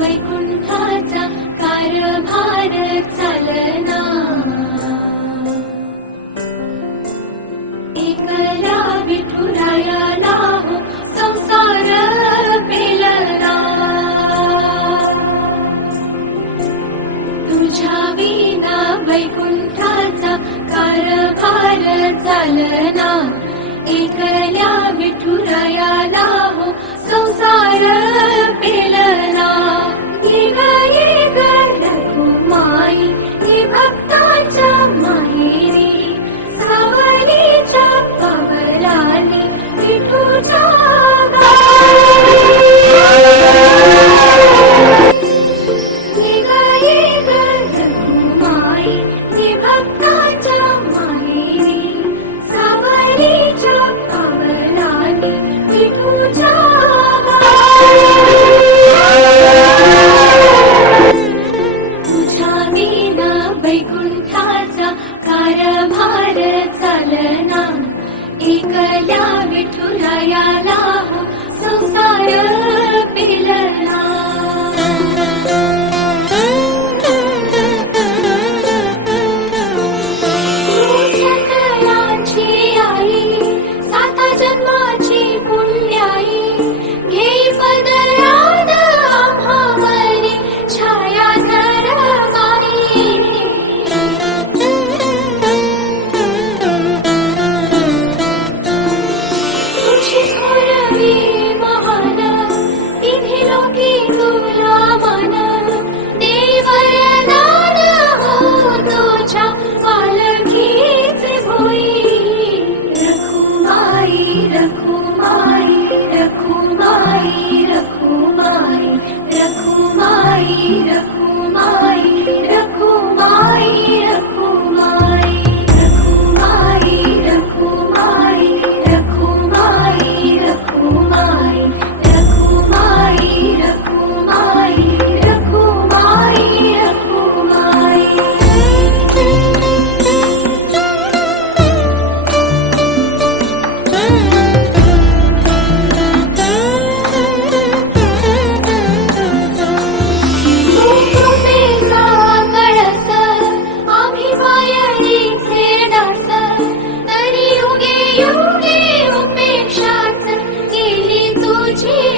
वैकुंठाचा कारभार चालना, एकला विठुरायाला हो संसार पेलना, तुझ्या विना वैकुंठाचा कारभार चालना, एकल्या विठुरायाला हो संसार पेलना. ये ग रघुमाई हे भक्ताच्या माहेरी, सावलीच्या कमलाने विठूच्या रघुमाई हे भक्ताच्या माहेरी, सावलीच्या कमलाने विठूच्या वैकुंठाचा कारभार चालना, एकल्या विठुरायाला हो संसार पेलना. सकळांची आई साता जन्माची पुण्याई, घेई पदरात आम्हावरी छाया धरमाई. युगे उपेक्षाच केली तुझी